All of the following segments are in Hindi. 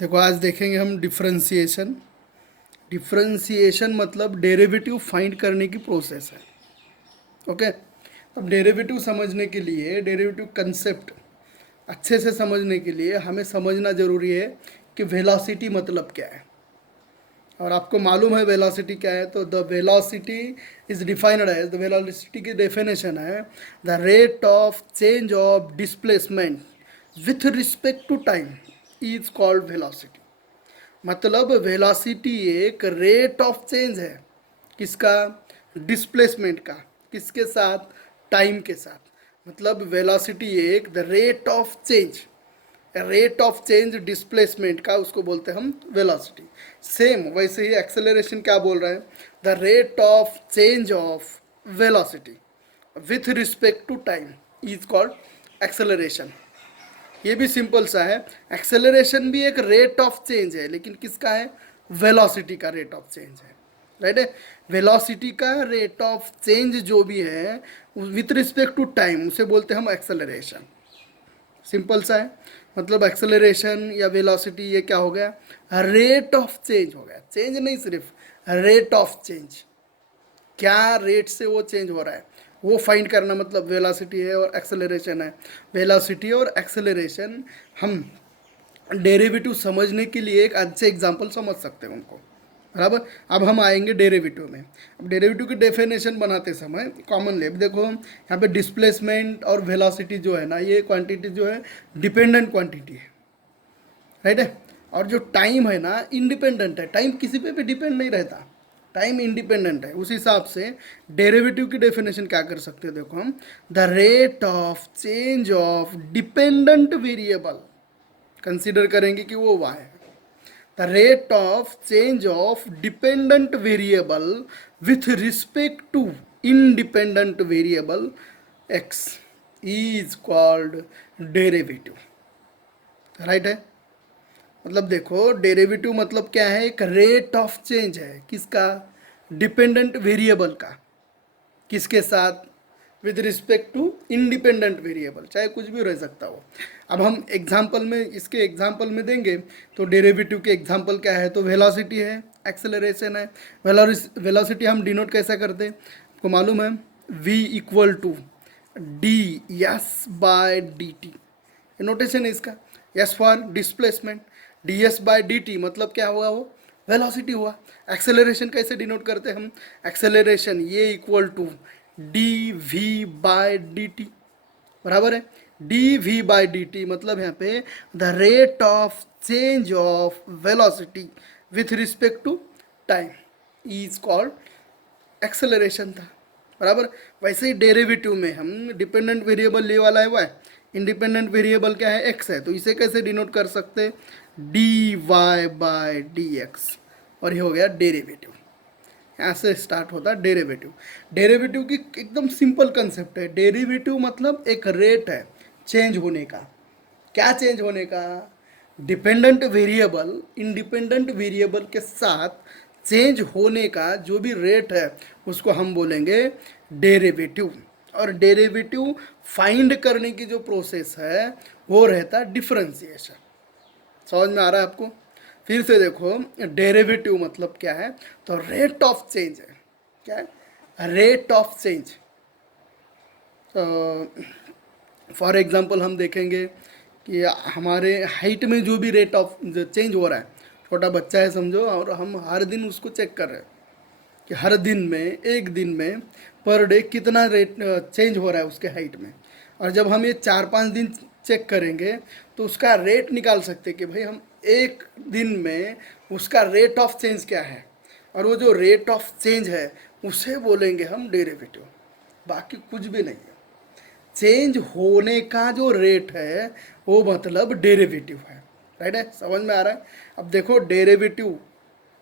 देखो आज देखेंगे हम डिफरेंशिएशन। डिफरेंशिएशन मतलब डेरिवेटिव फाइंड करने की प्रोसेस है। ओके, अब डेरिवेटिव समझने के लिए, डेरिवेटिव कंसेप्ट अच्छे से समझने के लिए हमें समझना जरूरी है कि वेलोसिटी मतलब क्या है। और आपको मालूम है वेलोसिटी क्या है, तो the velocity is defined as, the velocity की डेफिनेशन है the rate of change of displacement with respect to time is called velocity. मतलब वेलोसिटी एक रेट ऑफ चेंज है। किसका? डिस्प्लेसमेंट का। किसके साथ? टाइम के साथ। मतलब वेलोसिटी एक the rate of change, rate of change displacement का, उसको बोलते हैं हम वेलोसिटी। सेम वैसे ही एक्सेलरेशन क्या बोल रहे हैं? The rate of change of velocity with respect to time is called acceleration. ये भी सिंपल सा है। एक्सेलरेशन भी एक रेट ऑफ चेंज है, लेकिन किसका है? वेलोसिटी का रेट ऑफ चेंज है। राइट है? वेलोसिटी का रेट ऑफ चेंज जो भी है विथ रिस्पेक्ट टू टाइम, उसे बोलते हैं हम एक्सेलरेशन। सिंपल सा है। मतलब एक्सेलरेशन या वेलोसिटी ये क्या हो गया? रेट ऑफ चेंज हो गया। चेंज नहीं, सिर्फ रेट ऑफ चेंज। क्या रेट से वो चेंज हो रहा है वो फाइंड करना, मतलब वेलोसिटी है और एक्सेलरेशन है। वेलोसिटी और एक्सेलरेशन हम डेरिवेटिव समझने के लिए एक अच्छे एग्जांपल समझ सकते हैं उनको। बराबर। अब हम आएंगे डेरिवेटिव में। अब डेरिवेटिव की डेफिनेशन बनाते समय कॉमन ले देखो, यहाँ पे डिस्प्लेसमेंट और वेलोसिटी जो है ना, ये क्वांटिटी जो है डिपेंडेंट क्वांटिटी है। राइट है? और जो टाइम है ना, इंडिपेंडेंट है। टाइम किसी पे भी डिपेंड नहीं रहता, टाइम इंडिपेंडेंट है। उस हिसाब से डेरिवेटिव की डेफिनेशन क्या कर सकते हैं, देखो हम, the rate of change of dependent variable consider करेंगे कि वो y है। The rate of change of dependent variable with respect to independent variable x is called derivative. Right है? मतलब देखो, डेरिवेटिव मतलब क्या है? एक रेट ऑफ चेंज है। किसका? डिपेंडेंट वेरिएबल का। किसके साथ? With respect to independent variable, चाहे कुछ भी रह सकता हो। अब हम एग्जाम्पल में, इसके एग्जाम्पल में देंगे तो डेरिवेटिव के एग्जाम्पल क्या है, तो वेलोसिटी है, एक्सेलरेशन है। वेलोसिटी हम डिनोट कैसा करते हैं, आपको मालूम है? v equal to d s by d t, ये नोटेशन है इसका। S for displacement, d s by d t मतलब क्या हुआ? वो वेलोसिटी हुआ। एक्सेलरेशन कैसे डिनोट करते हैं हम? एक्सेलरेशन ये equal to d v by d t. बराबर है? D v by d t मतलब यहाँ पे the rate of change of velocity with respect to time is called acceleration था। बराबर। वैसे ही डेरिवेटिव में हम डिपेंडेंट वेरिएबल ले वाला है वाई, इंडिपेंडेंट वेरिएबल क्या है? एक्स है। तो इसे कैसे डिनोट कर सकते हैं? D y by d x, और ये हो गया डेरिवेटिव। यहाँ से स्टार्ट होता है डेरिवेटिव। डेरिवेटिव की एकदम सिंपल कंसेप्ट है। डेरिवेटिव मतलब एक रेट है चेंज होने का। क्या चेंज होने का? डिपेंडेंट वेरिएबल इंडिपेंडेंट वेरिएबल के साथ चेंज होने का जो भी रेट है उसको हम बोलेंगे डेरिवेटिव। और डेरिवेटिव फाइंड करने की जो प्रोसेस है वो रहता है डिफरेंशिएशन। समझ में आ रहा है आपको? फिर से देखो, डेरिवेटिव मतलब क्या है, तो रेट ऑफ चेंज है। क्या है? Rate of change. For example हम देखेंगे कि हमारे हाइट में जो भी रेट ऑफ चेंज हो रहा है, छोटा बच्चा है समझो, और हम हर दिन उसको चेक कर रहे हैं कि हर दिन में, एक दिन में पर डे कितना रेट चेंज हो रहा है उसके हाइट में। और जब हम ये 4-5 दिन चेक करेंगे तो उसका रेट निकाल सकते हैं कि भाई हम एक दिन में उसका रेट ऑफ चेंज क्या है, और वो जो रेट ऑफ चेंज है उसे बोलेंगे हम डेरिवेटिव। बाकी कुछ भी नहीं है। चेंज होने का जो रेट है वो मतलब डेरिवेटिव है। राइट है? समझ में आ रहा है? अब देखो, डेरिवेटिव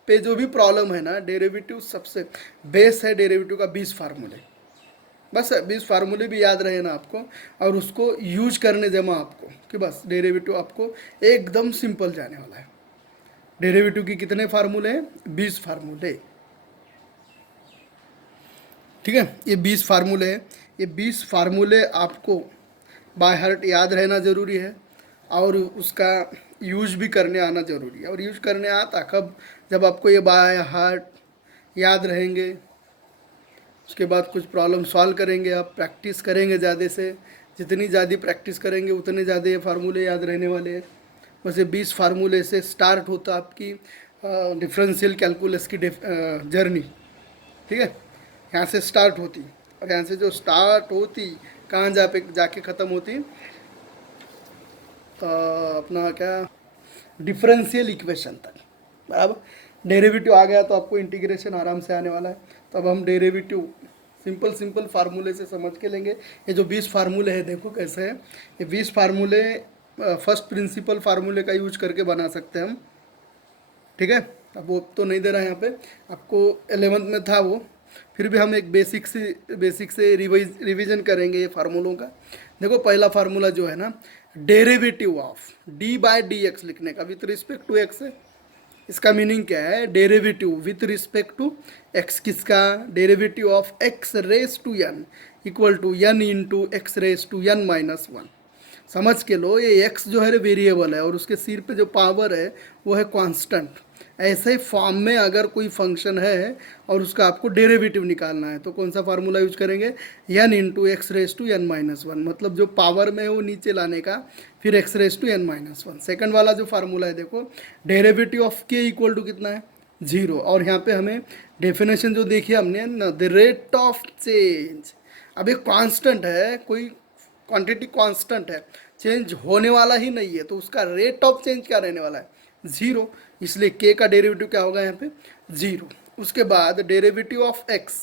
पे जो भी प्रॉब्लम है ना, डेरिवेटिव सबसे बेस है। डेरिवेटिव का 20 फार्मूले, बस 20 फार्मूले भी याद रहे ना आपको, और उसको यूज करने जमा आपको, कि बस डेरिवेटिव आपको एकदम सिंपल जाने वाला है। डेरिवेटिव की कितने फार्मूले हैं? 20 फार्मूले। ठीक है? ये 20 फार्मूले हैं। ये 20 फार्मूले आपको बाय हार्ट याद रहना ज़रूरी है, और उसका यूज भी करने आना जरूरी है। और यूज करने आता कब, जब आपको ये बाय हार्ट याद रहेंगे, उसके बाद कुछ प्रॉब्लम सॉल्व करेंगे, आप प्रैक्टिस करेंगे ज़्यादा से, जितनी ज़्यादा प्रैक्टिस करेंगे उतने ज़्यादा ये फार्मूले याद रहने वाले हैं। वैसे 20 फार्मूले से स्टार्ट होता आपकी डिफरेंशियल कैलकुलस की जर्नी, ठीक है। यहाँ से स्टार्ट होती, और यहाँ से जो स्टार्ट होती कहाँ जाके ख़त्म होती, अपना क्या, डिफरेंशियल इक्वेशन तक, बराबर। डेरिवेटिव आ गया तो आपको इंटीग्रेशन आराम से आने वाला है। तो अब हम डेरिवेटिव सिंपल फार्मूले से समझ के लेंगे। ये जो 20 फार्मूले हैं देखो कैसे हैं, ये 20 फार्मूले फर्स्ट प्रिंसिपल फार्मूले का यूज करके बना सकते हैं हम, ठीक है। अब वो तो नहीं दे रहा है यहाँ पे, आपको 11th में था वो, फिर भी हम एक बेसिक से रिवीजन करेंगे ये फार्मूलों का। देखो पहला फार्मूला जो है ना, derivative of d by d x लिखने का विथ रिस्पेक्ट टू एक्स है। इसका मीनिंग क्या है, derivative with respect to x, किसका, derivative of x raise to n equal to n into x raise to n minus one. समझ के लो, ये एक्स जो है वेरिएबल है और उसके सिर पे जो पावर है वो है कांस्टेंट। ऐसे फॉर्म में अगर कोई फंक्शन है और उसका आपको डेरिवेटिव निकालना है तो कौन सा फार्मूला यूज करेंगे, n into x raise to n minus one, मतलब जो पावर में है वो नीचे लाने का, फिर x raise to n minus one. Second वाला जो फार्मूला है देखो, derivative of k equal to कितना है, 0। और यहाँ पे हमें डेफिनेशन जो देखी हमने ना, द रेट ऑफ चेंज, अब एक कांस्टेंट है, कोई क्वांटिटी कांस्टेंट है, चेंज होने वाला ही नहीं है, तो उसका रेट ऑफ चेंज क्या रहने वाला है, 0। इसलिए के का डेरिवेटिव क्या होगा यहाँ पे, 0। उसके बाद derivative of x,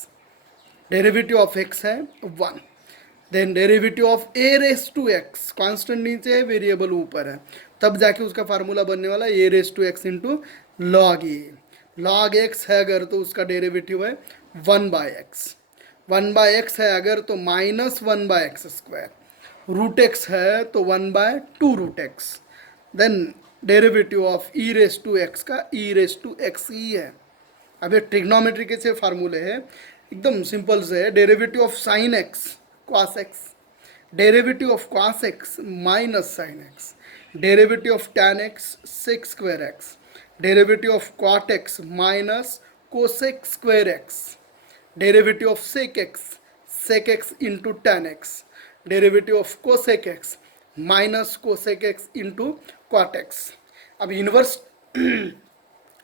derivative of x है 1। Then derivative of a raise to x, constant नीचे है, वेरिएबल ऊपर है, तब जाके उसका फार्मूला बनने वाला है a raise to x into log a. Log x है अगर तो उसका डेरिवेटिव है 1 बाय एक्स, 1 बाय एक्स है अगर तो minus 1 by x square, root x है तो 1 by 2 root x. Then derivative of e raise to x का ई रेस टू एक्स ही है। अब ये ट्रिग्नोमेट्री के से फार्मूले हैं, एकदम सिंपल से है, derivative of sine x cos x, derivative of cos x minus sine x, derivative of tan x sec square x, derivative of cot x minus cosec square x, derivative of sec x into tan x, derivative of cosec x minus cosec x into cot x. अब इनवर्स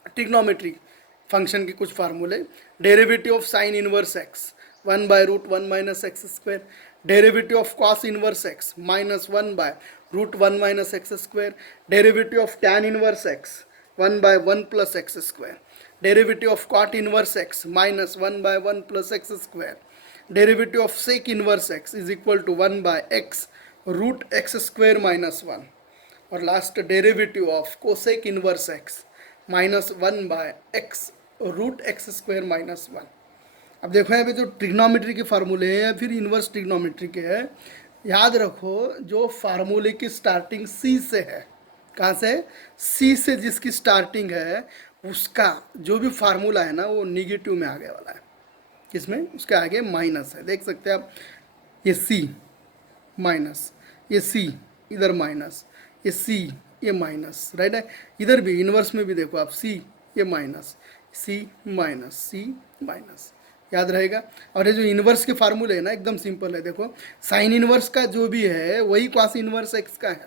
ट्रिग्नोमेट्री फंक्शन के कुछ फार्मूले, derivative of sine inverse x 1 by root 1 minus x square, derivative of cos inverse x minus 1 by root 1 minus x square, derivative of tan inverse x 1 by 1 plus x square, derivative of cot inverse x minus 1 by 1 plus x square, derivative of sec inverse x is equal to 1 by x root x square minus 1, और last derivative of cosec inverse x minus 1 by x root x square minus 1। अब देखो यहाँ पे जो ट्रिग्नोमेट्री के फार्मूले हैं या फिर इनवर्स ट्रिग्नोमेट्री के हैं, याद रखो जो फार्मूले की स्टार्टिंग सी से है, कहाँ से, सी से जिसकी स्टार्टिंग है उसका जो भी फार्मूला है ना वो निगेटिव में आगे वाला है, किसमें, उसके आगे माइनस है। देख सकते हैं आप, ये सी माइनस, ये सी इधर माइनस, ये सी ये माइनस, राइट है। इधर भी इनवर्स में भी देखो आप, सी ये माइनस, सी माइनस, सी माइनस, याद रहेगा। और ये जो इनवर्स के फार्मूले है ना एकदम सिंपल है, देखो साइन इनवर्स का जो भी है वही कॉस इनवर्स एक्स का है,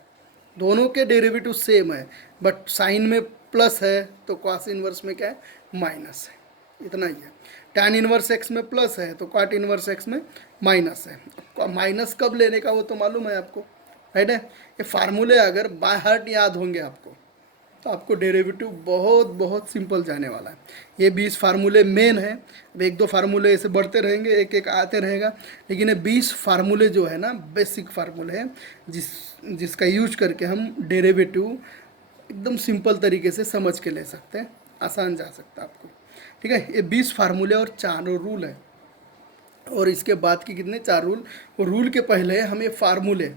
दोनों के डेरिवेटिव सेम है, बट साइन में प्लस है तो कॉस इनवर्स में क्या है, माइनस है, इतना ही है। टैन इनवर्स एक्स में प्लस है तो कॉट इनवर्स एक्स में माइनस है। माइनस कब लेने का वो तो मालूम है आपको, राइट है। ये फार्मूले अगर बाय हार्ट याद होंगे आपको तो आपको डेरिवेटिव बहुत बहुत सिंपल जाने वाला है। ये 20 फार्मूले मेन है, अब एक दो फार्मूले ऐसे बढ़ते रहेंगे, एक एक आते रहेगा, लेकिन ये 20 फार्मूले जो है ना बेसिक फार्मूले हैं जिसका यूज करके हम डेरिवेटिव एकदम सिंपल तरीके से समझ के ले सकते हैं, आसान जा सकता है आपको, ठीक है। ये 20 फार्मूले और 4 रूल है, और इसके बाद की कितने 4 रूल। वो रूल के पहले हम ये फार्मूले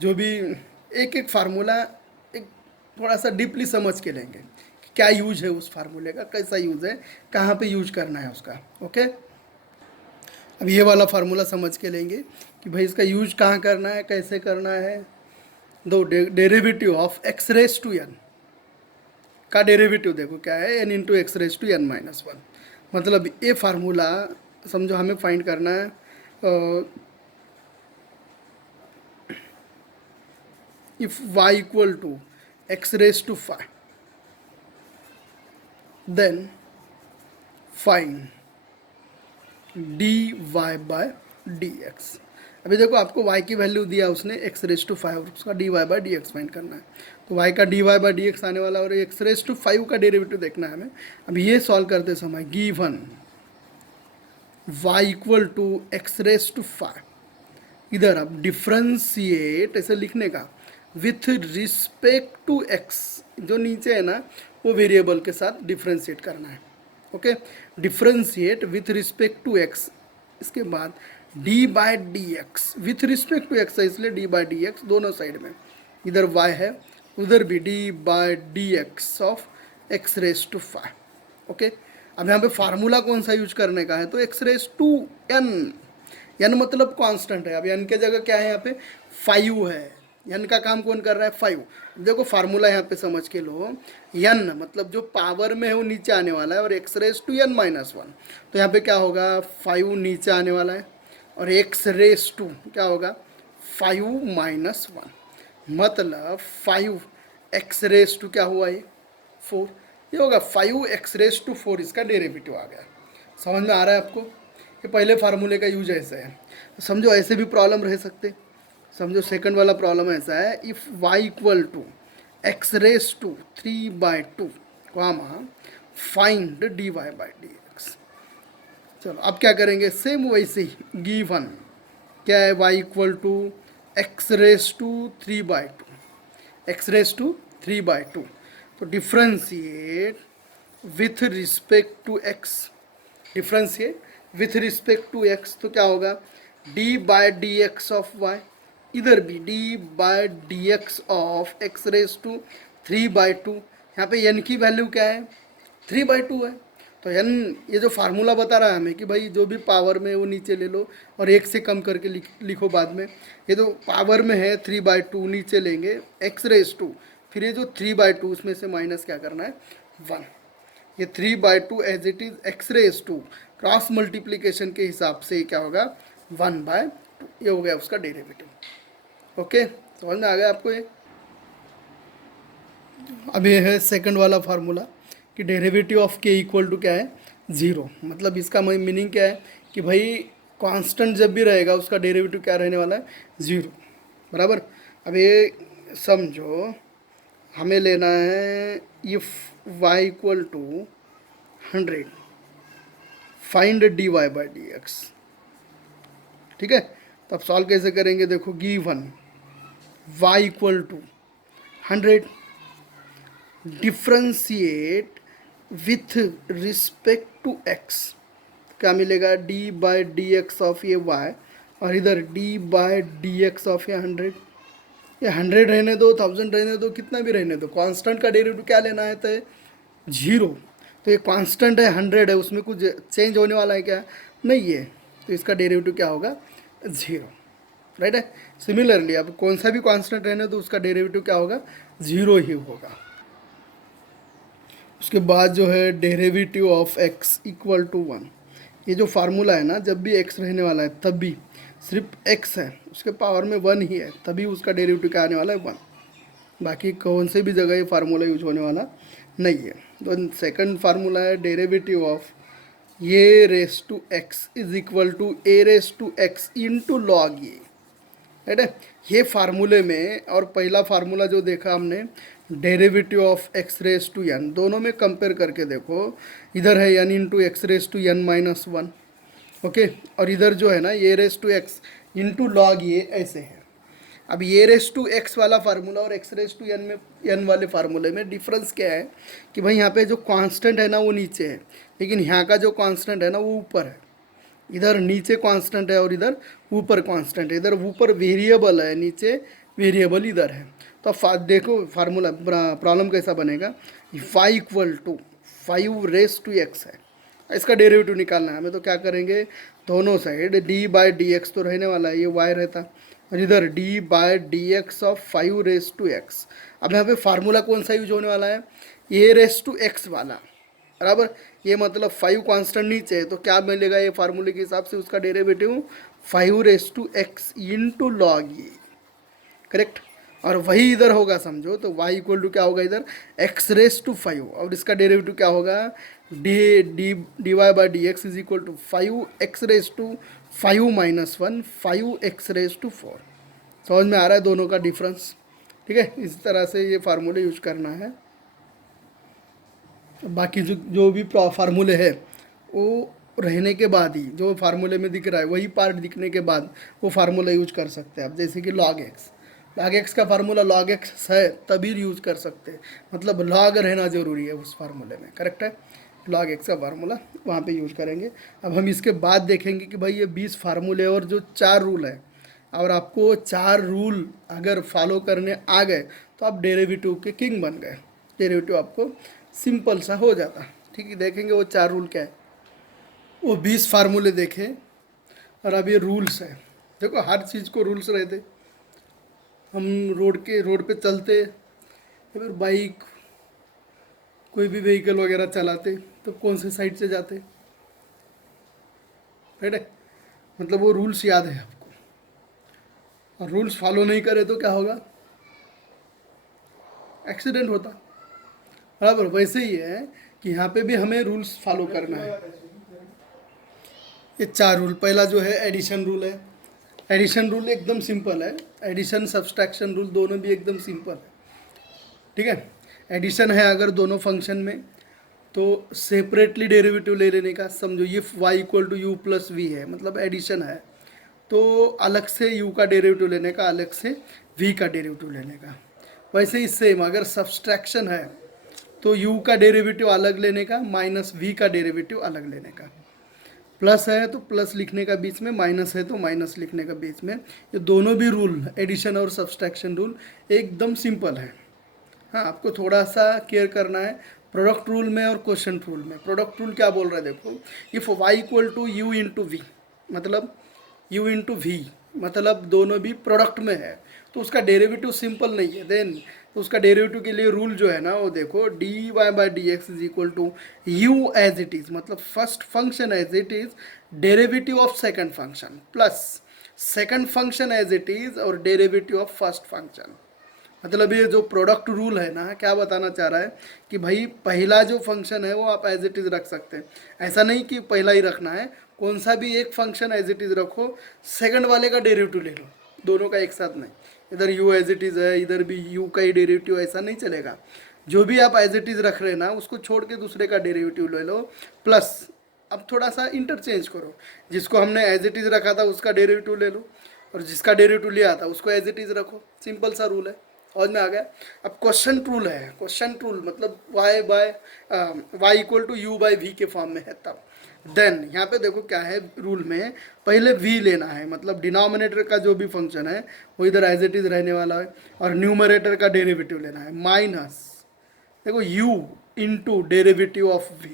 जो भी एक एक फार्मूला एक थोड़ा सा डीपली समझ के लेंगे कि क्या यूज है उस फार्मूले का, कैसा यूज है, कहाँ पे यूज करना है उसका, ओके। अब ये वाला फार्मूला समझ के लेंगे कि भाई इसका यूज कहाँ करना है, कैसे करना है, दो derivative of x raise to n का डेरिवेटिव देखो क्या है, n into x raise to n minus one. मतलब ये फार्मूला समझो हमें फाइंड करना है, if y equal to x raise to 5 then find dy by dx। अभी देखो आपको y की वैल्यू दिया उसने एक्स रेस टू 5, उसका dy बाय dx फाइंड करना है। तो y का dy बाय dx आने वाला और एक्स रेस टू 5 का डेरिवेटिव देखना है हमें। अब ये सॉल्व करते समय given y equal to x raise to 5, इधर अब डिफ्रेंशिएट ऐसे लिखने का विथ रिस्पेक्ट टू x, जो नीचे है ना वो वेरिएबल के साथ डिफ्रेंशिएट करना है। Okay, differentiate with respect to x, इसके बाद d by d x with respect to x है इसलिए d बाय डी एक्स दोनों साइड में, इधर y है उधर भी d by d x of x raise to 5। Okay, अब यहाँ पे फार्मूला कौन सा यूज करने का है, तो x raise to n, n मतलब कांस्टेंट है। अब एन के जगह क्या है यहाँ पे 5 है, एन का काम कौन कर रहा है 5। देखो फार्मूला यहाँ पे समझ के लो, एन मतलब जो पावर में है वो नीचे आने वाला है और x raise to n minus one, तो यहाँ पे क्या होगा 5 नीचे आने वाला है और एक्स रेस टू क्या होगा 5 माइनस वन, मतलब 5 एक्स रेस टू क्या हुआ ये 4, ये होगा 5 एक्स रेस टू 4, इसका डेरिवेटिव आ गया। समझ में आ रहा है आपको, ये पहले फार्मूले का यूज ऐसा है। समझो ऐसे भी प्रॉब्लम रह सकते, समझो सेकंड वाला प्रॉब्लम ऐसा है, if y equal to x raise to 3/2 comma find dy by dx। चलो अब क्या करेंगे, सेम वैसे ही गिवन क्या है y equal to x raise to 3/2, x raise to 3/2, तो differentiate with respect to x, differentiate with respect to x, तो क्या होगा d by d x of y, इधर भी d by d x of x raise to 3/2। यहाँ पे n की वैल्यू क्या है 3/2 है, तो n ये जो फार्मूला बता रहा है हमें कि भाई जो भी पावर में वो नीचे ले लो और एक से कम करके लिखो बाद में। ये तो पावर में है 3/2, नीचे लेंगे एक्स रेस टू, फिर ये जो 3/2 उसमें से माइनस क्या करना है 1, ये 3/2 as it is x raise to cross multiplication के हिसाब से क्या होगा 1/2, ये हो गया उसका डेरिवेटिव। ओके, समझ में आ गया आपको ये। अब ये है सेकंड वाला फार्मूला कि derivative of k equal to क्या है 0, मतलब इसका मीनिंग क्या है कि भाई कांस्टेंट जब भी रहेगा उसका डेरिवेटिव क्या रहने वाला है 0, बराबर। अब ये समझो हमें लेना है if y equal to 100 find dy by dx, ठीक है। तो अब सॉल्व कैसे करेंगे, देखो given y equal to 100 differentiate with respect to x, क्या मिलेगा d by d x of ये y और इधर d by d x of ये 100, ये 100 रहने दो 1000 रहने दो कितना भी रहने दो, कांस्टेंट का डेरिवेटिव क्या लेना है तो 0, तो ये कांस्टेंट है 100 है, उसमें कुछ चेंज होने वाला है क्या नहीं है, तो इसका डेरिवेटिव क्या होगा 0, राइट है। सिमिलरली अब कौन सा भी कांस्टेंट रहने दो उसका डेरिवेटिव क्या होगा 0 ही होगा। उसके बाद जो है derivative of x equal to 1, ये जो फार्मूला है ना जब भी x रहने वाला है तब भी सिर्फ x है उसके पावर में 1 ही है तभी उसका डेरिवेटिव क्या आने वाला है 1, बाकी कौन से भी जगह ये फार्मूला यूज होने वाला नहीं है। तो सेकंड फार्मूला है डेरिवेटिव ऑफ ये raise to x is equal to a raise to x into log ये, राइट है। ये फार्मूले में और पहला फार्मूला जो देखा हमने derivative of x raise to n, दोनों में कंपेयर करके देखो, इधर है n into x raise to n minus one, okay, और इधर जो है ना ये raise to x into log ये ऐसे है। अब ये रेस टू एक्स वाला फार्मूला और एक्स रेस टू एन में एन वाले फार्मूले में डिफरेंस क्या है कि भाई यहाँ पे जो कांस्टेंट है ना वो नीचे है, लेकिन यहाँ का जो कांस्टेंट है ना वो ऊपर है, इधर नीचे कांस्टेंट है और इधर ऊपर कांस्टेंट है, इधर ऊपर वेरिएबल है नीचे वेरिएबल इधर है। तो देखो फार्मूला प्रॉब्लम कैसा बनेगा, y equal to 5 raise to x है, इसका डेरिवेटिव निकालना है हमें, तो क्या करेंगे दोनों side d by d x तो रहने वाला है, ये y रहता और इधर d by d x of 5 raise to x. अब यहाँ पे फार्मूला कौन सा यूज होने वाला है, a रेस टू एक्स वाला, बराबर। ये मतलब 5 कांस्टेंट नीचे है तो क्या मिलेगा, ये फार्मूले के हिसाब से उसका derivative 5 raise to x into log ये, करेक्ट। और वही इधर होगा समझो, तो y इक्वल टू क्या होगा इधर, x रेस टू 5, और इसका डेरिवेटिव क्या होगा, d d d y by d x is equal to 5 x raise to 5 - 1 5 x raise to 4। समझ में आ रहा है दोनों का डिफरेंस, ठीक है। इस तरह से ये फार्मूले यूज करना है। बाकी जो जो भी फार्मूले है वो रहने के बाद ही, जो फार्मूले में दिख रहा है वही पार्ट दिखने के बाद वो फार्मूला यूज कर सकते हैं आप। जैसे कि लॉग एक्स का फार्मूला लॉग एक्स है तभी यूज कर सकते हैं, मतलब लॉग रहना ज़रूरी है उस फार्मूले में, करेक्ट है। लॉग एक्स का फार्मूला वहाँ पे यूज करेंगे। अब हम इसके बाद देखेंगे कि भाई ये 20 फार्मूले और जो 4 रूल है, और आपको 4 रूल अगर फॉलो करने आ गए तो आप डेरिवेटिव के किंग बन गए। डेरिवेटिव आपको सिंपल सा हो जाता, ठीक है। देखेंगे वो 4 रूल क्या है, वो 20 फार्मूले देखें। और अब ये रूल्स है, देखो हर चीज़ को रूल्स रहते। हम रोड पे चलते या फिर बाइक कोई भी व्हीकल वगैरह चलाते तो कौन से साइड से जाते, राइट है। मतलब वो रूल्स याद है आपको, और रूल्स फॉलो नहीं करे तो क्या होगा, एक्सीडेंट होता, बराबर। वैसे ही है कि यहाँ पे भी हमें रूल्स फॉलो करना है। ये 4 रूल, पहला जो है एडिशन रूल है। एडिशन रूल एकदम सिंपल है, एडिशन सब्सट्रैक्शन रूल दोनों भी एकदम सिंपल है, ठीक है। एडिशन है अगर दोनों फंक्शन में तो सेपरेटली डेरिवेटिव ले लेने का। समझो ये y equal to u plus v है, मतलब एडिशन है, तो अलग से u का डेरिवेटिव लेने का, अलग से v का डेरिवेटिव लेने का। वैसे ही सेम अगर सब्सट्रैक्शन है तो u का डेरिवेटिव अलग लेने का, माइनस v का डेरिवेटिव अलग लेने का। प्लस है तो प्लस लिखने का बीच में, माइनस है तो माइनस लिखने का बीच में। ये दोनों भी रूल, एडिशन और सब्सट्रैक्शन रूल, एकदम सिंपल है। हाँ, आपको थोड़ा सा केयर करना है प्रोडक्ट रूल में और क्वोशंट रूल में। प्रोडक्ट रूल क्या बोल रहा है देखो, if y equal to u into v, मतलब u इंटू वी, मतलब दोनों भी प्रोडक्ट में है तो उसका डेरिवेटिव सिंपल नहीं है। देन तो उसका डेरिवेटिव के लिए रूल जो है ना वो देखो, d y by d x is equal to u as it is, मतलब first function as it is, derivative of second function plus second function as it is और डेरिवेटिव ऑफ फर्स्ट फंक्शन। मतलब ये जो प्रोडक्ट रूल है ना, क्या बताना चाह रहा है कि भाई पहला जो फंक्शन है वो आप एज इट इज़ रख सकते हैं। ऐसा नहीं कि पहला ही रखना है, कौन सा भी एक फंक्शन एज इट इज़ रखो, सेकंड वाले का डेरिवेटिव ले लो, दोनों का एक साथ नहीं। इधर यू एज इट इज़ है, इधर भी यू का ही डेरिवेटिव, ऐसा नहीं चलेगा। जो भी आप एज इट इज़ रख रहे हैं ना उसको छोड़ के दूसरे का डेरिवेटिव ले लो, प्लस अब थोड़ा सा इंटरचेंज करो, जिसको हमने एज इट इज़ रखा था उसका डेरिवेटिव ले लो, और जिसका डेरिवेटिव लिया था उसको एज इट इज़ रखो। सिंपल सा रूल है, समझ में आ गया। अब क्वेश्चन रूल है, क्वेश्चन रूल मतलब y equal to u by v के फॉर्म में है तब। देन यहाँ पे देखो क्या है रूल में, पहले v लेना है, मतलब डिनोमिनेटर का जो भी फंक्शन है वो इधर एज इट इज रहने वाला है, और न्यूमरेटर का डेरिवेटिव लेना है, माइनस देखो u into derivative of v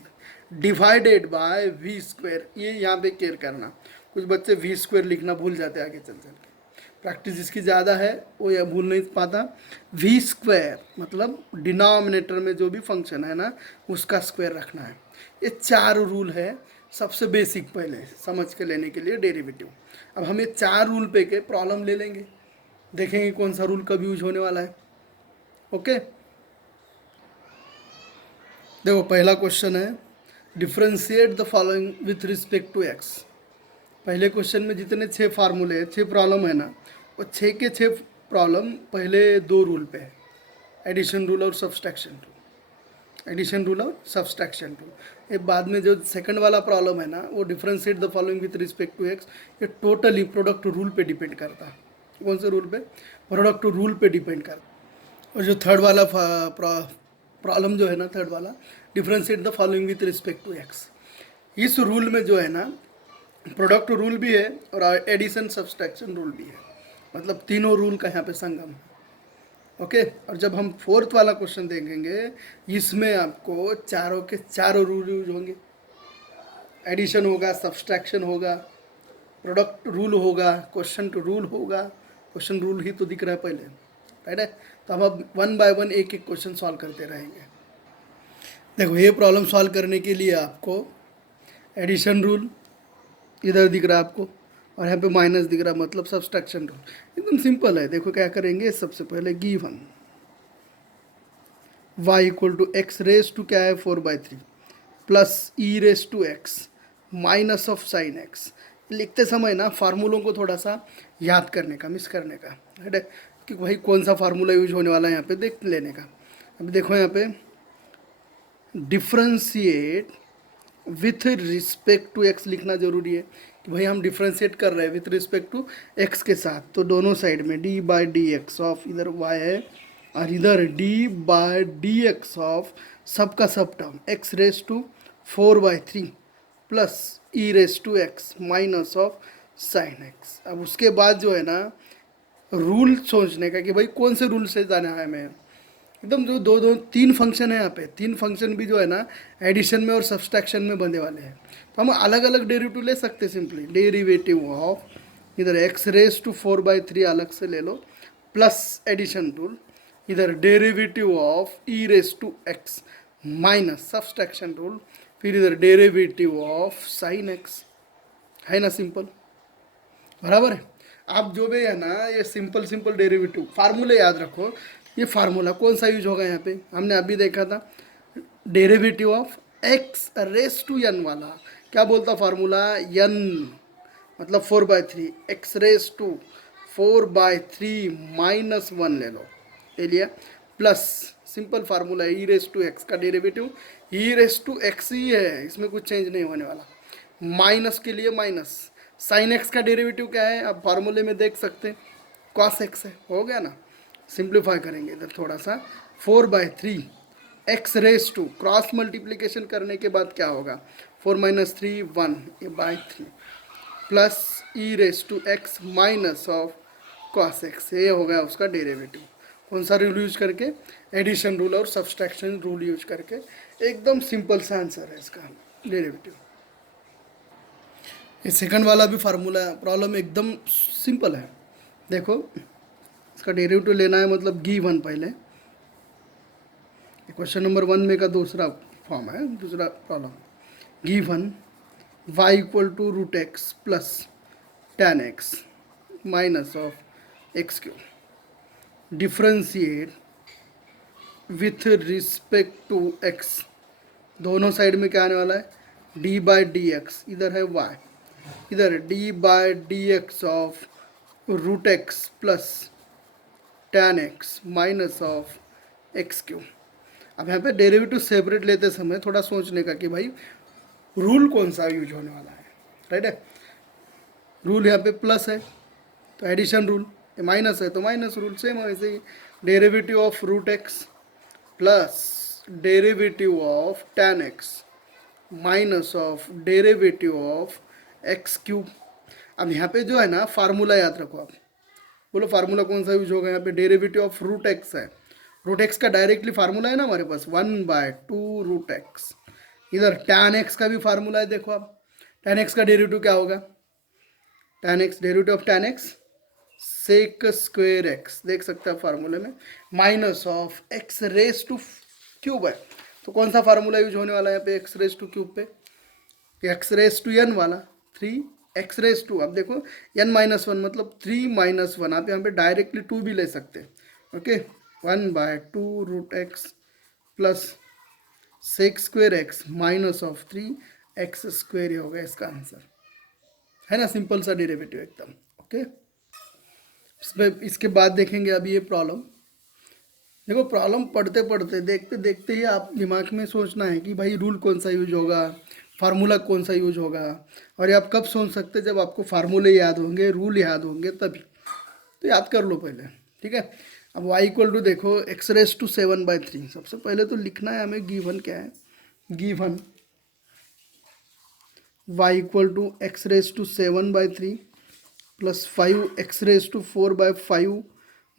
divided by v square. ये यहाँ पे केयर करना, कुछ बच्चे वी स्क्वायर लिखना भूल जाते हैं आगे चल चल के, प्रैक्टिस जिसकी ज़्यादा है वो यह भूल नहीं पाता। वी स्क्वायर मतलब डिनोमिनेटर में जो भी फंक्शन है ना उसका स्क्वायर रखना है। ये 4 रूल है, सबसे बेसिक पहले समझ के लेने के लिए डेरिवेटिव। अब हम ये 4 रूल पे के प्रॉब्लम ले लेंगे, देखेंगे कौन सा रूल कब यूज होने वाला है। ओके, देखो पहला क्वेश्चन है, differentiate the following with respect to x. पहले क्वेश्चन में जितने 6 फार्मूले हैं, 6 प्रॉब्लम है ना, वो 6 के 6 प्रॉब्लम पहले 2 रूल पे है, एडिशन रूल और सब्सट्रैक्शन रूल। एडिशन रूल और सब्सट्रैक्शन रूल। ये बाद में जो सेकंड वाला प्रॉब्लम है ना, वो differentiate the following with respect to x, ये टोटली प्रोडक्ट रूल पे डिपेंड करता है। कौन से रूल पे, प्रोडक्ट रूल पे डिपेंड करता। और जो थर्ड वाला प्रॉब्लम जो है ना, थर्ड वाला differentiate the following with respect to x, इस रूल में जो है ना प्रोडक्ट रूल भी है और एडिशन सब्सट्रैक्शन रूल भी है, मतलब तीनों रूल का यहाँ पे संगम है। ओके, और जब हम फोर्थ वाला क्वेश्चन देखेंगे इसमें आपको चारों के चारों रूल यूज होंगे, एडिशन होगा, सब्सट्रैक्शन होगा, प्रोडक्ट रूल होगा, क्वेश्चन रूल होगा, क्वेश्चन रूल ही तो दिख रहा है पहले, राइट है। तो हम अब वन बाय वन एक एक क्वेश्चन सॉल्व करते रहेंगे। देखो ये प्रॉब्लम सॉल्व करने के लिए आपको एडिशन रूल इधर दिख रहा है आपको, और यहाँ पे माइनस दिख रहा है, मतलब सब्सट्रैक्शन रूल। एकदम सिंपल है। देखो क्या करेंगे, सबसे पहले given y equal to x raise to क्या है 4/3 plus e raise to x minus of sine x. लिखते समय ना फार्मूलों को थोड़ा सा याद करने का, मिस करने का, राइट है, कि भाई कौन सा फार्मूला यूज होने वाला है यहाँ पे देख लेने का। अभी देखो यहाँ पे differentiate with respect to x लिखना जरूरी है कि भाई हम डिफ्रेंशिएट कर रहे हैं विथ रिस्पेक्ट टू एक्स के साथ, तो दोनों साइड में d by d x of इधर वाई है और इधर d by d x of सबका सब term x raise to 4/3 plus e raise to x minus of sine x. अब उसके बाद जो है ना रूल सोचने का कि भाई कौन से रूल से जाना है हमें। एकदम जो दो तीन फंक्शन है यहाँ पे, तीन फंक्शन भी जो है ना एडिशन में और सब्सट्रैक्शन में बंधे वाले हैं, तो हम अलग अलग डेरिवेटिव ले सकते हैं। सिंपली डेरिवेटिव ऑफ इधर एक्स रेस टू 4/3 अलग से ले लो प्लस एडिशन रूल, इधर derivative of e raise to x minus subtraction rule, फिर इधर डेरिवेटिव ऑफ साइन एक्स, है ना सिंपल, बराबर है। आप जो भी है ना ये सिंपल सिंपल डेरिवेटिव फार्मूले याद रखो। ये फार्मूला कौन सा यूज होगा यहाँ पे, हमने अभी देखा था derivative of x raise to n वाला। क्या बोलता फार्मूला, एन मतलब 4/3 एक्स रेस टू 4/3 माइनस 1 ले लो, ले लिया, प्लस सिंपल फार्मूला है ई रेस टू एक्स का derivative e raise to x ही है, इसमें कुछ चेंज नहीं होने वाला। माइनस के लिए माइनस, साइन एक्स का डेरिवेटिव क्या है आप फार्मूले में देख सकते हैं, कॉस एक्स है, हो गया ना। सिंप्लीफाई करेंगे इधर थोड़ा सा, 4/3 x raise to cross multiplication करने के बाद क्या होगा 4 - 3 1 ये by 3 plus e raise to x minus of cos x, ये हो गया उसका डेरिवेटिव। कौन सा रूल यूज करके, एडिशन रूल और सब्सट्रैक्शन रूल यूज करके। एकदम सिंपल सा आंसर है इसका डेरिवेटिव। ये सेकंड वाला भी फार्मूला प्रॉब्लम एकदम सिंपल है। देखो इसका डेरिवेटिव लेना है, मतलब गिवन पहले क्वेश्चन नंबर 1 में का दूसरा फॉर्म है, दूसरा problem given y equal to root x plus tan x minus of x cube differentiate with respect to x, दोनों साइड में क्या आने वाला है d बाई डी एक्स, इधर है y, इधर d by d x of root x plus tan x minus of x cube. अब यहाँ पे डेरिवेटिव सेपरेट लेते समय थोड़ा सोचने का कि भाई रूल कौन सा यूज होने वाला है, राइट है। रूल यहाँ पे प्लस है तो एडिशन रूल, माइनस है तो माइनस रूल, सेम वैसे ही derivative of root x plus derivative of tan x minus of derivative of x cube. अब यहाँ पे जो है ना फार्मूला याद रखो आप, बोलो फार्मूला कौन सा यूज होगा यहाँ पे, डेरिवेटिव ऑफ रूट एक्स है, रूट एक्स का डायरेक्टली फार्मूला है ना हमारे पास 1/2 रूट एक्स। इधर tan x का भी फार्मूला है, देखो आप tan x का डेरिवेटिव क्या होगा, tan x derivative of tan x sec square x, देख सकते हैं फार्मूले में, minus of x raise to cube है। तो कौन सा फार्मूला यूज होने वाला है यहाँ पे एक्स रेस टू क्यूब पे, एक्स रेस टू एन वाला 3 एक्स रेस टू, अब देखो n - 1 मतलब 3 - 1, आप यहाँ पे डायरेक्टली 2 भी ले सकते हैं। Okay 1/2 root x plus sec square x minus of 3 x square, हो गया इसका आंसर, है ना, सिंपल सा डेरिवेटिव एकदम। ओके इसके बाद देखेंगे अभी ये प्रॉब्लम। देखो प्रॉब्लम पढ़ते पढ़ते देखते देखते ही आप दिमाग में सोचना है कि भाई रूल कौन सा यूज होगा, फार्मूला कौन सा यूज होगा। और ये आप कब सोच सकते हैं, जब आपको फार्मूले याद होंगे, रूल याद होंगे तभी। तो याद कर लो पहले, ठीक है। अब y इक्वल टू देखो एक्स रेस टू 7/3, सबसे पहले तो लिखना है हमें गिवन क्या है, given y equal to x raise to 7/3 plus 5 x raise to 4/5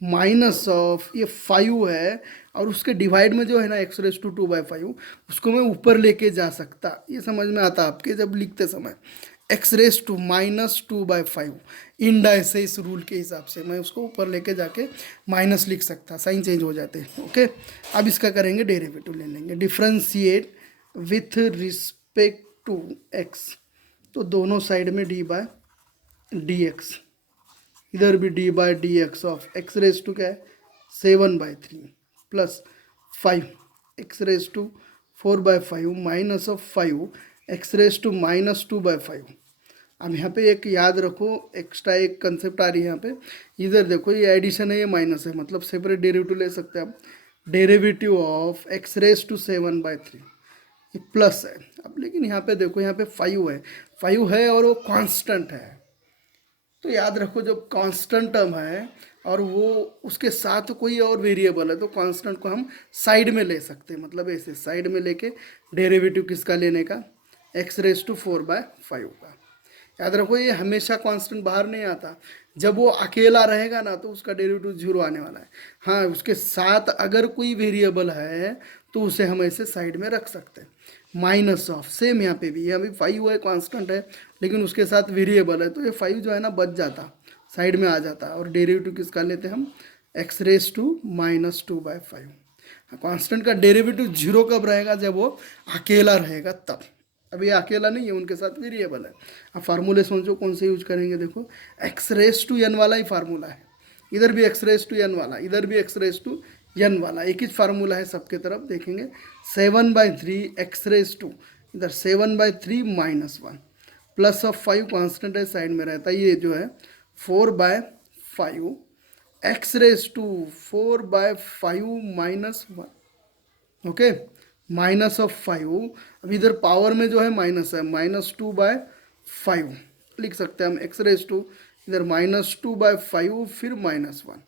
minus of ये 5 है, और उसके डिवाइड में जो है ना एक्स रेस टू 2/5, उसको मैं ऊपर लेके जा सकता, ये समझ में आता आपके जब लिखते समय। एक्स रेस टू -2/5 इंडा से इस रूल के हिसाब से मैं उसको ऊपर लेके जाके माइनस लिख सकता, साइन चेंज हो जाते हैं। ओके, अब इसका करेंगे डेरिवेटिव ले लेंगे, differentiate with respect to x, तो दोनों साइड में डी बाय डी एक्स, इधर भी d by d x of x raise to क्या है 7/3 plus 5 x raise to 4/5 minus of 5 x raise to -2/5। अब यहाँ पे एक याद रखो, एक्स्ट्रा एक कंसेप्ट आ रही है यहाँ पे, इधर देखो ये एडिशन है ये माइनस है, मतलब सेपरेट डेरिवेटिव ले सकते हैं आप। Derivative of x raise to 7/3 ये प्लस है। अब लेकिन यहाँ पे देखो, यहाँ पे 5 है और वो कांस्टेंट है, तो याद रखो जब कांस्टेंट टर्म है और वो उसके साथ कोई और वेरिएबल है तो कांस्टेंट को हम साइड में ले सकते हैं, मतलब ऐसे साइड में लेके डेरिवेटिव किसका लेने का, एक्स रेस टू 4/5 का। याद रखो ये हमेशा कांस्टेंट बाहर नहीं आता, जब वो अकेला रहेगा ना तो उसका डेरिवेटिव 0 आने वाला है। हाँ, उसके साथ अगर कोई वेरिएबल है तो उसे हम ऐसे साइड में रख सकते हैं। माइनस ऑफ सेम यहाँ पे भी, यहाँ भी 5 है कांस्टेंट है लेकिन उसके साथ वेरिएबल है, तो ये 5 जो है ना बच जाता, साइड में आ जाता, और डेरिवेटिव किसका लेते हैं हम, एक्स रेस टू -2/5। कांस्टेंट का डेरिवेटिव 0 कब रहेगा, जब वो अकेला रहेगा तब। अब ये अकेला नहीं है, उनके साथ वेरिएबल है। अब फार्मूले समझो कौन से यूज करेंगे, देखो एक्स रेस टू एन वाला ही फार्मूला है, इधर भी एक्स रेस टू एन वाला, इधर भी एक्स रेस टू एन वाला, एक ही फार्मूला है सबके तरफ। देखेंगे 7/3 एक्स रेस टू, इधर 7/3 -1 प्लस ऑफ 5 कॉन्स्टेंट है साइड में रहता है, ये जो है 4/5 x raise to 4/5 -1। Okay, minus of 5, अब इधर पावर में जो है माइनस है, -2/5 लिख सकते हैं हम, एक्स रेस टू इधर -2/5 फिर -1।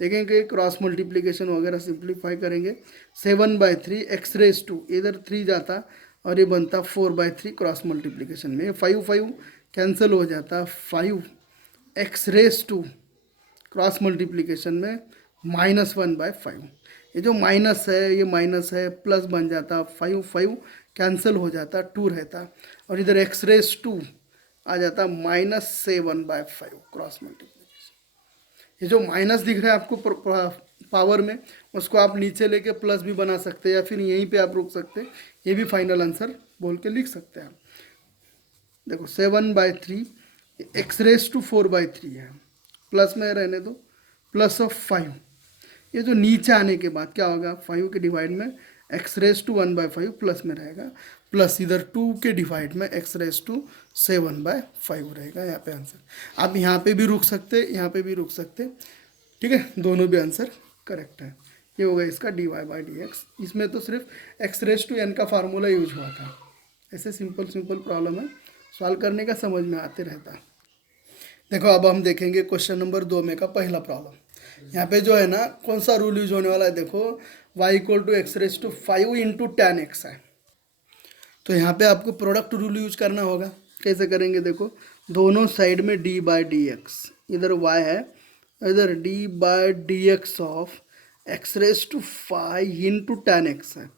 देखेंगे क्रॉस मल्टीप्लिकेशन वगैरह सिंप्लीफाई करेंगे, 7/3 एक्स रेस टू, इधर 3 जाता और ये बनता 4/3 क्रॉस मल्टीप्लिकेशन में, 5 कैंसिल हो जाता, 5 x raise to cross multiplication में -1/5। ये जो माइनस है ये माइनस है, प्लस बन जाता, 5 कैंसिल हो जाता, 2 रहता, और इधर एक्स रेस टू आ जाता -7/5 क्रॉस मल्टीप्लिकेशन। ये जो माइनस दिख रहा है आपको पावर में, उसको आप नीचे लेके प्लस भी बना सकते हैं या फिर यहीं पे आप रुक सकते हैं, ये भी फाइनल आंसर बोल के लिख सकते हैं आप। देखो 7/3 एक्स रेस टू 4/3 है, प्लस में रहने दो, प्लस ऑफ 5, ये जो नीचे आने के बाद क्या होगा, 5 के डिवाइड में एक्स रेस टू 1/5 प्लस में रहेगा, प्लस इधर 2 के डिवाइड में एक्स रेस टू 7/5 रहेगा यहाँ पे आंसर। आप यहाँ पे भी रुक सकते, यहाँ पे भी रुक सकते, ठीक है, दोनों भी आंसर करेक्ट है। ये होगा इसका dy/dx। इसमें तो सिर्फ एक्स रेस टू एन का फार्मूला यूज हुआ था। ऐसे सिंपल प्रॉब्लम है, सॉल्व करने का समझ में आते रहता है। देखो अब हम देखेंगे क्वेश्चन नंबर 2 में का पहला प्रॉब्लम। यहाँ पे जो है ना कौन सा रूल यूज होने वाला है, देखो y = x⁵ into tan x है, तो यहाँ पे आपको प्रोडक्ट रूल यूज करना होगा। कैसे करेंगे, देखो दोनों साइड में d/dx, इधर y है, इधर d/dx of x⁵ into tan x है।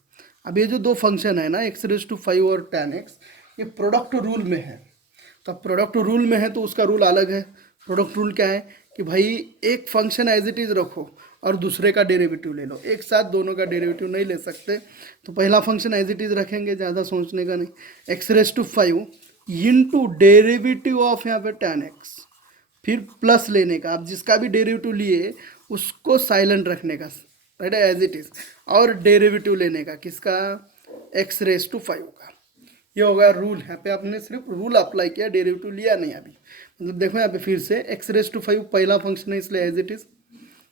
अब ये जो दो फंक्शन है ना x⁵ और tan x, ये प्रोडक्ट रूल में है, तो अब प्रोडक्ट रूल में है तो उसका रूल अलग है। प्रोडक्ट रूल क्या है कि भाई एक फंक्शन एज इट इज़ रखो और दूसरे का डेरिवेटिव ले लो, एक साथ दोनों का डेरिवेटिव नहीं ले सकते। तो पहला फंक्शन एज इट इज़ रखेंगे, ज़्यादा सोचने का नहीं, x⁵ इंटू डेरिवेटिव ऑफ यहाँ पे tan x, फिर प्लस लेने का, आप जिसका भी डेरिवेटिव लिए उसको साइलेंट रखने का, राइट, एज इट इज़, और डेरिवेटिव लेने का किसका, x⁵ का। ये होगा रूल। यहाँ पे आपने सिर्फ रूल अप्लाई किया, डेरिवेटिव लिया नहीं अभी। मतलब देखो यहाँ पे फिर से x⁵ पहला फंक्शन है इसलिए as it is,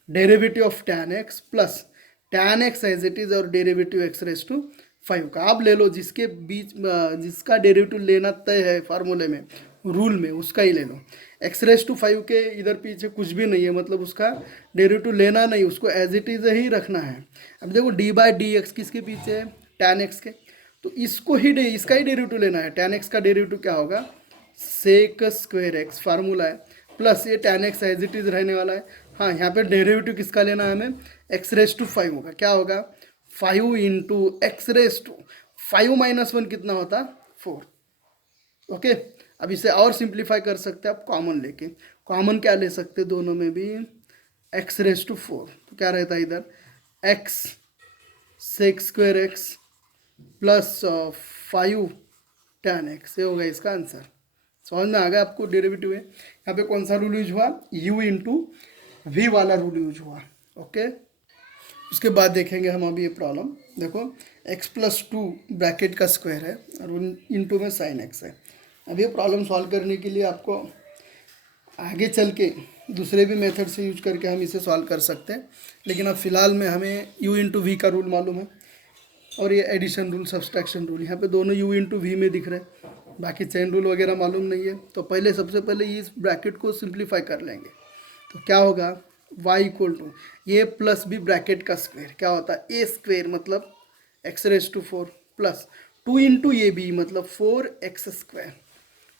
derivative of tan x plus tan x as it is और डेरिवेटिव x⁵ का। आप ले लो जिसके बीच जिसका डेरिवेटिव लेना तय है फार्मूले में, रूल में, उसका ही ले लो। x⁵ के इधर पीछे कुछ भी नहीं है, मतलब उसका डेरिवेटिव लेना नहीं, उसको एज इट इज ही रखना है। अब देखो d/dx किसके पीछे है, tan x के, तो इसको ही इसका ही डेरिवेटिव लेना है। tan x का डेरिवेटिव क्या होगा, sec² x फार्मूला है, प्लस ये tan x as it is रहने वाला है। हाँ, यहाँ पे डेरिवेटिव किसका लेना है हमें, x⁵ होगा, क्या होगा 5 इंटू x⁵ 5 - 1 कितना होता 4। ओके, अब इसे और सिंप्लीफाई कर सकते हैं आप कॉमन लेके। कॉमन क्या ले सकते हैं दोनों में भी, एक्स रेस टू 4, तो क्या रहता है इधर x sec square x plus 5 tan x, ये होगा इसका आंसर। समझ में आ गया आपको डेरिवेटिव है। यहाँ पे कौन सा रूल यूज हुआ, u इंटू वी वाला रूल यूज हुआ। ओके, उसके बाद देखेंगे हम अभी ये प्रॉब्लम। देखो x प्लस 2 ब्रैकेट का स्क्वायर है और इंटू में साइन x है। अब ये प्रॉब्लम सॉल्व करने के लिए आपको आगे चल के दूसरे भी मेथड से यूज करके हम इसे सॉल्व कर सकते हैं, लेकिन अब फिलहाल में हमें u इंटू वी का रूल मालूम है और ये एडिशन रूल सब्सट्रैक्शन रूल, यहाँ पे दोनों u इंटू वी में दिख रहे हैं, बाकी चेन रूल वगैरह मालूम नहीं है। तो पहले सबसे पहले इस ब्रैकेट को सिंप्लीफाई कर लेंगे। तो क्या होगा, y equal to a plus b bracket का स्क्वायर क्या होता है, ए स्क्वायर मतलब x raise to 4 plus 2 into a b मतलब 4x square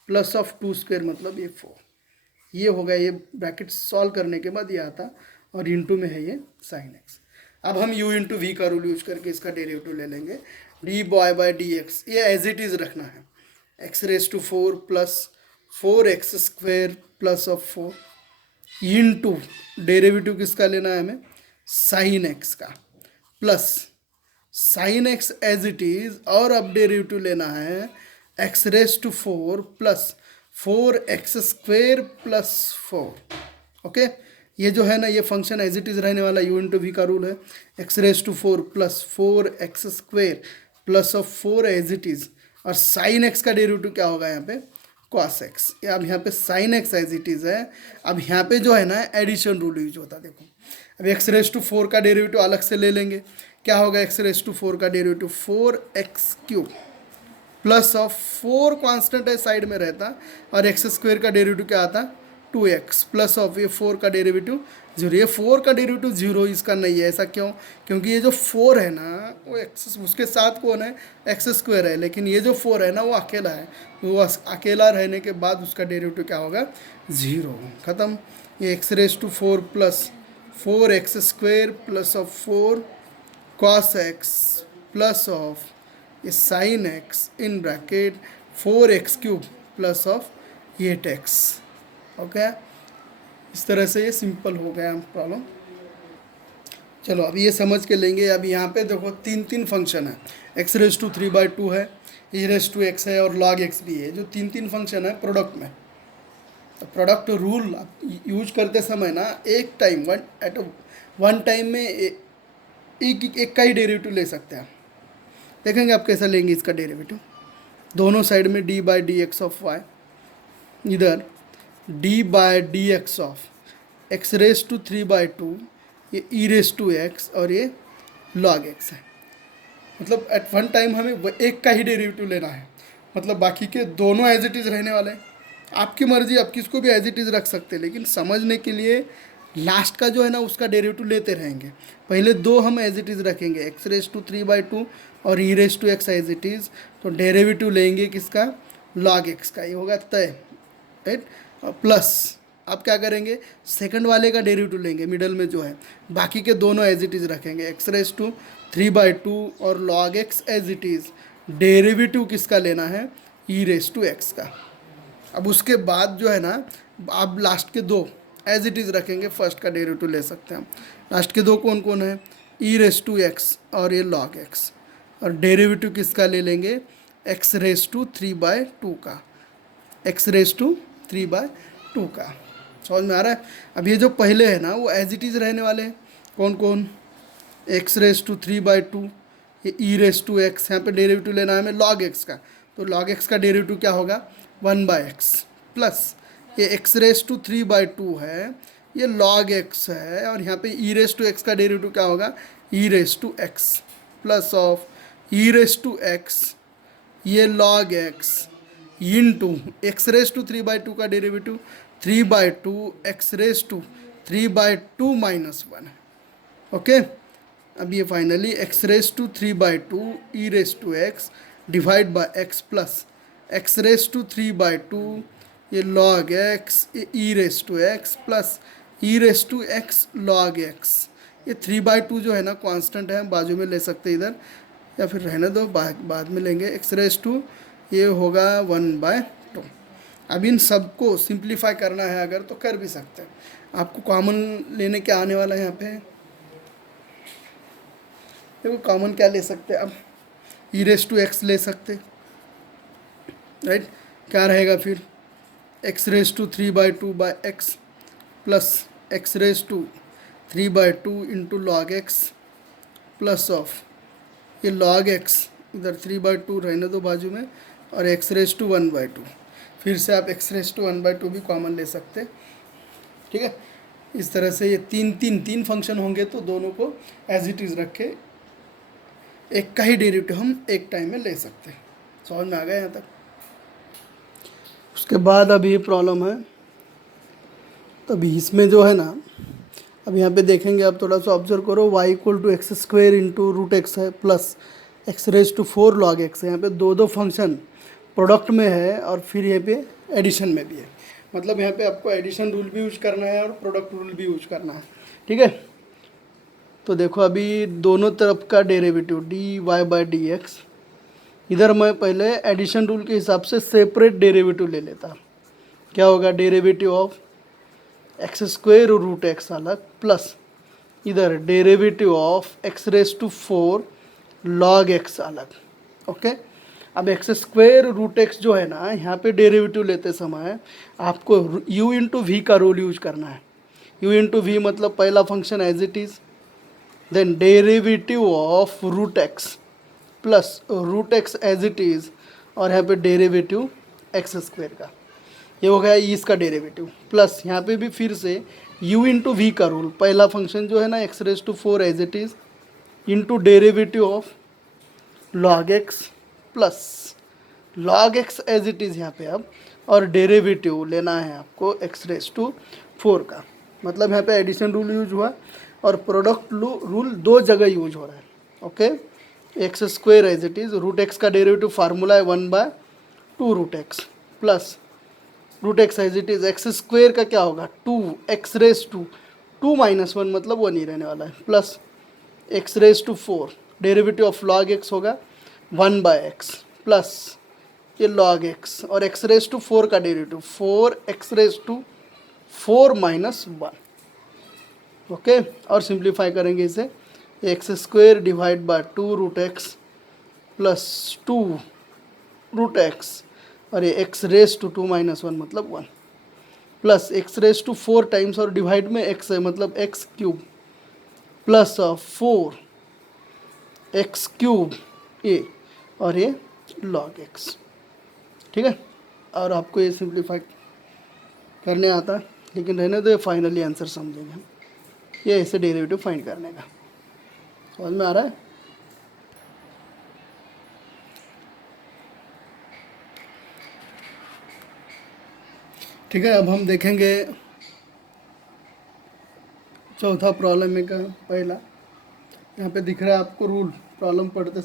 plus of 2 square मतलब ये 4। ये होगा, ये ब्रैकेट सॉल्व करने के बाद ये आता और इंटू में है ये साइन एक्स। अब हम u इंटू वी का रूल यूज करके इसका डेरिवेटिव ले लेंगे, d boy by d x, ये एज इट इज़ रखना है, x raise to 4 plus 4x square plus of 4 into derivative किसका लेना है हमें, साइन एक्स का, plus sine x as it is और अब डेरिवेटिव लेना है x raise to 4 plus 4x square plus 4। Okay, ये जो है ना ये फंक्शन एज इट इज़ रहने वाला, u इंटू वी का रूल है, x raise to 4 plus 4x square plus of 4 as it is, और साइन एक्स का डेरिवेटिव क्या होगा यहाँ पे कॉस एक्स। अब यहाँ पे sine x as it is है, अब यहाँ पे जो है ना एडिशन रूल यूज होता है। देखो अब एक्स रेस टू 4 का डेरिवेटिव अलग से ले लेंगे, क्या होगा एक्स रेस टू 4 का derivative 4x cube plus of 4 constant है साइड में रहता, और एक्स स्क्वायर का डेरिवेटिव क्या आता 2x प्लस ऑफ ये 4 का डेरिवेटिव 0। ये 4 का डेरिवेटिव 0 इसका नहीं है, ऐसा क्यों, क्योंकि ये जो 4 है ना वो एक्स उसके साथ कौन है एक्स स्क्वायर है, लेकिन ये जो 4 है ना वो अकेला है, वो अकेला रहने के बाद उसका डेरिवेटिव क्या होगा 0, ख़त्म। ये x raise to 4 plus 4x square plus of 4 cos x plus of ये sine x in bracket 4x cube plus of 8x। Okay, इस तरह से ये सिंपल हो गया प्रॉब्लम। चलो अब ये समझ के लेंगे। अब यहाँ पे देखो तीन फंक्शन है, एक्स रेस टू 3/2 है, e रेस टू x है और log x भी है, जो तीन फंक्शन है प्रोडक्ट में। तो प्रोडक्ट रूल यूज करते समय ना एक टाइम वन टाइम में एक का ही डेरिवेटिव ले सकते हैं। देखेंगे आप कैसा लेंगे इसका डेरिवेटिव, दोनों साइड में d by d x of y, इधर d by d x of x raise to 3/2, ये ई रेस टू एक्स और ये लॉग एक्स है। मतलब एट वन टाइम हमें एक का ही डेरिवेटिव लेना है, मतलब बाकी के दोनों एज इट इज़ रहने वाले हैं। आपकी मर्जी, आप किसको भी एज इट इज़ रख सकते हैं, लेकिन समझने के लिए लास्ट का जो है ना उसका डेरिवेटिव लेते रहेंगे। पहले दो हम एज इट इज़ रखेंगे, एक्स रेस टू 3/2 और e raise to x as it is, तो डेरिवेटिव लेंगे किसका लॉग एक्स का, ये होगा तय, राइट। प्लस अब क्या करेंगे सेकंड वाले का डेरिवेटिव लेंगे मिडल में जो है, बाकी के दोनों एज इट इज़ रखेंगे, एक्स रेस टू 3/2 और log x as it is. Derivative किसका लेना है ई रेस टू एक्स का। अब उसके बाद जो है ना आप लास्ट के दो एज इट इज़ रखेंगे, फर्स्ट का डेरिवेटिव ले सकते हैं हम। लास्ट के दो कौन कौन है, ई रेस टू एक्स और ये लॉग एक्स, और डेरिवेटिव किसका ले लेंगे एक्स रेस टू 3/2 का, एक्स रेस टू 3/2 का। समझ में आ रहा है। अब ये जो पहले है ना वो एज इट इज़ रहने वाले हैं, कौन कौन, एक्स रेस टू 3/2, ये ई रेस टू एक्स, यहाँ पे डेरिवेटिव लेना है हमें लॉग एक्स का, तो लॉग एक्स का डेरिवेटिव क्या होगा 1/x, प्लस ये एक्स रेस टू 3/2 है, ये लॉग एक्स है, और यहाँ पे ई रेस टू एक्स का डेरिवेटिव क्या होगा e raise to x, plus of e raise to x ये log x into x raise to 3/2 का derivative 3/2 x raise to 3/2 minus 1 है। ओके, अब ये finally x raise to 3/2 e raise to x divide by x plus x raise to 3/2 ये log x e raise to x plus e raise to x log x. ये 3/2 जो है ना कांस्टेंट है, बाजू में ले सकते इधर, या फिर रहने दो बाद में लेंगे। एक्स रेस टू ये होगा 1/2, अब इन सबको सिंप्लीफाई करना है अगर तो कर भी सकते हैं। आपको कॉमन लेने के आने वाला है यहाँ पे, देखो कॉमन क्या ले सकते हैं अब, ई रेस टू एक्स ले सकते, राइट। क्या रहेगा फिर, x raise to 3/2 by x plus x raise to 3/2 into log x plus of ये लॉग एक्स, इधर 3/2 रहने दो बाजू में, और एक्स रेस टू 1/2, फिर से आप एक्स रेस टू 1/2 भी कॉमन ले सकते, ठीक है। इस तरह से ये तीन फंक्शन होंगे तो दोनों को एज इट इज़ रख के एक का ही डेरिवेटिव हम एक टाइम में ले सकते हैं। समझ में आ गया यहाँ तक। उसके बाद अभी ये प्रॉब्लम है, तभी इसमें जो है ना, अब यहाँ पे देखेंगे, आप थोड़ा सा ऑब्जर्व करो, y equal to x square into root x है plus x raise to 4 log x है। यहाँ पे दो फंक्शन प्रोडक्ट में है और फिर यहाँ पे एडिशन में भी है, मतलब यहाँ पे आपको एडिशन रूल भी यूज करना है और प्रोडक्ट रूल भी यूज करना है, ठीक है। तो देखो अभी दोनों तरफ का derivative d y by d x, इधर मैं पहले एडिशन रूल के हिसाब से सेपरेट डेरिवेटिव ले लेता। क्या होगा, derivative of x square root x अलग प्लस इधर derivative of x raise to 4 log x अलग, ओके। अब एक्स स्क्वेयर रूट एक्स जो है ना, यहाँ पे डेरिवेटिव लेते समय आपको u इंटू वी का रूल यूज करना है। u इंटू वी मतलब पहला function as it is, then derivative of root x plus root x as it is, और यहाँ पे डेरिवेटिव एक्स स्क्वेयर का, ये हो गया इसका डेरिवेटिव, प्लस यहाँ पे भी फिर से u इंटू वी का रूल, पहला फंक्शन जो है ना x raise to 4 as it is into derivative of log x plus log x as it is यहाँ पे अब, और डेरिवेटिव लेना है आपको एक्स रेज टू 4 का, मतलब यहाँ पे एडिशन रूल यूज हुआ और प्रोडक्ट रूल दो जगह यूज हो रहा है, okay. X square as it is, root x का डेरिवेटिव फार्मूला है 1/2 root x plus root x as it is, x square का क्या होगा 2 एक्स रेज टू 2 माइनस 1 मतलब 1 ही रहने वाला है, plus x raise to 4 derivative of log x होगा 1/x प्लस ये लॉग एक्स और एक्स रेज टू 4 का डेरिवेटिव 4 एक्स रेज टू 4 माइनस 1, ओके। और सिंप्लीफाई करेंगे इसे, x square divide by 2 root x प्लस 2 रूट एक्स, और ये एक्स रेज टू 2 माइनस 1 मतलब 1 plus x raise to 4 times और डिवाइड में एक्स है मतलब x cube plus of 4 x cube ए और ये लॉग एक्स, ठीक है। और आपको ये सिंप्लीफाई करने आता है, लेकिन रहने दो, ये फाइनली आंसर समझेंगे हम, ये ऐसे डेरिवेटिव फाइंड करने का। समझ में आ रहा है। ठीक है, अब हम देखेंगे चौथा प्रॉब्लम में का पहला, यहाँ पे दिख रहा है आपको रूल, प्रॉब्लम पढ़ते